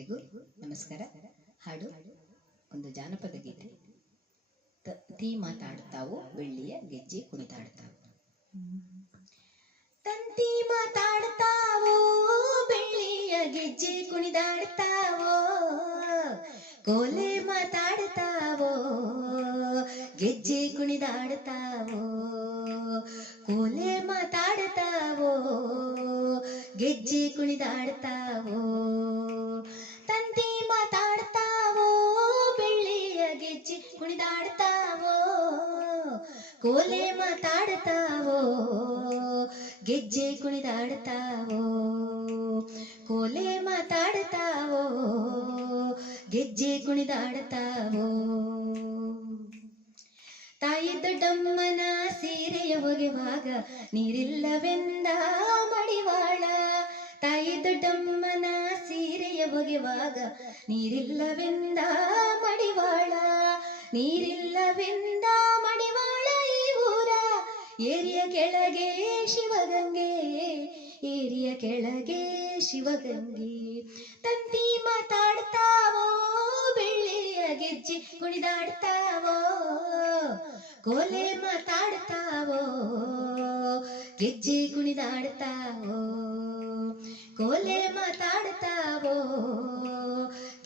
ಎಲ್ಲರಿಗೂ ನಮಸ್ಕಾರ. ಹಾಡು ಒಂದು ಜಾನಪದ ಗೀತೆ. ತಂತಿ ಮಾತಾಡ್ತಾವು ಬೆಳ್ಳಿಯ ಗೆಜ್ಜೆ ಕುಣಿತಾಡ್ತಾವು. ತಂತಿ ಮಾತಾಡ್ತಾವೋ ಬೆಳ್ಳಿಯ ಗೆಜ್ಜೆ ಕುಣಿದಾಡ್ತಾವೋ, ಕೋಲೆ ಮಾತಾಡ್ತಾವೋ ಗೆಜ್ಜೆ ಕುಣಿದಾಡ್ತಾವೋ, ಕೋಲೆ ಮಾತಾಡ್ತಾವೋ ಗೆಜ್ಜೆ ಕುಣಿದಾಡ್ತಾವೋ. ತಂತಿ ಮಾತಾಡ್ತಾವೋ ಬೆಳ್ಳಿಯ ಗೆಜ್ಜೆ ಕುಣಿದಾಡ್ತಾವೋ, ಕೋಲೆ ಮಾತಾಡ್ತಾವೋ ಗೆಜ್ಜೆ ಕುಣಿದಾಡ್ತಾವೋ, ಕೋಲೆ ಮಾತಾಡ್ತಾವೋ ಗೆಜ್ಜೆ ಕುಣಿದಾಡ್ತಾವೋ. ತಾಯಿ ದೊಡ್ಡಮ್ಮನ ಸೀರೆಯ ಒಗೆವಾಗ ನೀರಿಲ್ಲವೆಂದ ಮಡಿವಾಳ, ತಾಯಿ ದೊಡ್ಡಮ್ಮನ ಸೀರೆಯ ಒಗೆವಾಗ ನೀರಿಲ್ಲವೆಂದ ಮಡಿವಾಳ, ನೀರಿಲ್ಲವೆಂದ ಮಡಿವಾಳ ಈ ಊರ ಏರಿಯ ಕೆಳಗೆ ಶಿವಗಂಗೆ, ಏರಿಯ ಕೆಳಗೆ ಶಿವಗಂಗೆ. ತಂತಿ ಮಾತಾಡ್ತಾವೋ ಬೆಳ್ಳಿಯ ಗೆಜ್ಜೆ ಕುಣಿದಾಡ್ತಾವೋ, ಕೋಲೆ ಮಾತಾಡ್ತಾವೋ ಗೆಜ್ಜೆ ಕುಣಿದಾಡ್ತಾವೋ, ಕೋಲೆ ಮಾತಾಡ್ತಾವೋ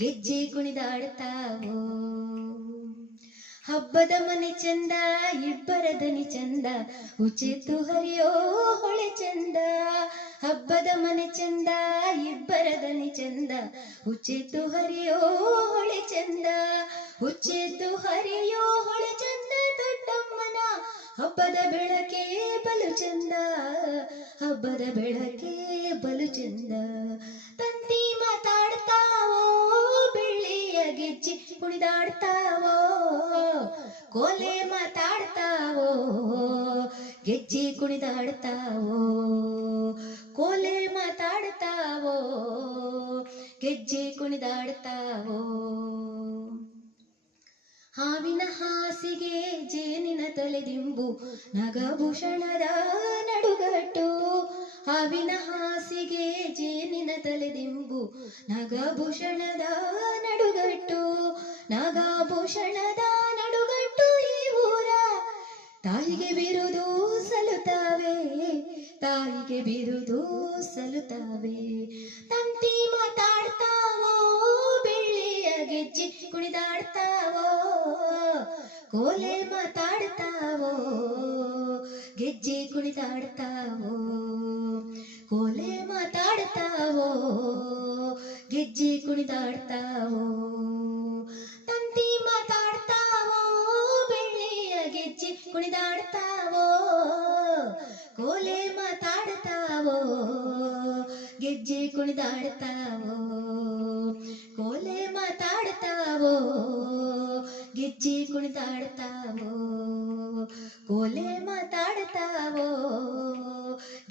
ಗೆಜ್ಜೆ ಕುಣಿದಾಡ್ತಾವೋ. ಹಬ್ಬದ ಮನೆ ಚಂದ ಇಬ್ಬರ ದನಿ ಚಂದ, ಉಚೆತ್ತು ಹರಿಯೋ ಹೊಳೆ ಚಂದ. ಹಬ್ಬದ ಮನೆ ಚಂದ ಇಬ್ಬರ ದನಿ ಚಂದ, ಉಚೆತ್ತು ಹರಿಯೋ ಹೊಳೆ ಚಂದ, ಉಚೆತ್ತು ಹರಿಯೋ ಹೊಳೆ ಚಂದ. ದೊಡ್ಡಮ್ಮನ ಹಬ್ಬದ ಬೆಳಕೆ ಬಲು ಚಂದ, ಹಬ್ಬದ ಬೆಳಕೆ ಬಲು ಚಂದ. ತಂತಿ ಮಾತಾಡ್ತಾವೋ ಬೆಳ್ಳಿಯ ಗೆಜ್ಜೆ ಕುಣಿದಾಡ್ತಾವೋ, ಕೋಲೆ ಮಾತಾಡ್ತಾವೋ ಗೆಜ್ಜೆ ಕುಣಿದಾಡ್ತಾವೋ, ಕೋಲೆ ಮಾತಾಡ್ತಾವೋ ಗೆಜ್ಜೆ ಕುಣಿದಾಡ್ತಾವೋ. ಹಾವಿನ ಹಾಸಿಗೆ ಜೇನಿನ ತಲೆದಿಂಬು ನಗಭೂಷಣದ ನಡುಗಟ್ಟು, ಹಾವಿನ ಹಾಸಿಗೆ ಜೇನಿನ ತಲೆದಿಂಬು ನಗಭೂಷಣದ ನಡುಗಟ್ಟು, ನಾಗಭೂಷಣದ ನಡುಗಟ್ಟು ಈ ಊರ ತಾಯಿಗೆ ಬಿರುದು ಸಲುತ್ತಾವೆ, ತಾಯಿಗೆ ಬಿರುದು ಸಲುತ್ತಾವೆ. ತಂತಿ ಮಾತಾಡ್ತಾವೋ ಬೆಳ್ಳಿಯ ಗೆಜ್ಜೆ ಕುಣಿದಾಡ್ತಾವೋ, ಕೋಲೆ ಮಾತಾಡ್ತಾವೋ ಗೆಜ್ಜೆ ಕುಣಿದಾಡ್ತಾವೋ, ಕೋಲೆ ಮಾತಾಡ್ತಾವೋ ಗೆಜ್ಜೆ ಕುಣಿದಾಡ್ತಾವೋ. ತಂತಿ ಮಾತಾಡ್ತಾವೋ ಬೆಳ್ಳಿಯ ಗೆಜ್ಜೆ ಕುಣಿದಾಡ್ತಾವೋ, ಕೋಲೆ ಮಾತಾಡ್ತಾವೋ ಗೆಜ್ಜೆ ಕುಣಿದಾಡ್ತಾವೋ, ಕೋಲೆ ಮಾತಾಡ್ತಾವೋ ಗೆಜ್ಜೆ ಕುಣಿದಾಡ್ತಾವೋ, ಕೋಲೆ ಮಾತಾಡ್ತಾವೋ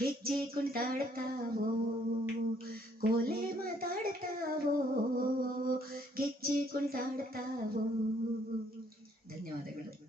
ಗೆಜ್ಜೆ ಕುಣಿದಾಡ್ತಾವೋ, ಕೋಲೆ ಮಾತಾಡ್ತಾವೋ ಗೆಜ್ಜೆ ಕುಣಿದಾಡ್ತಾವೋ. ಧನ್ಯವಾದಗಳು.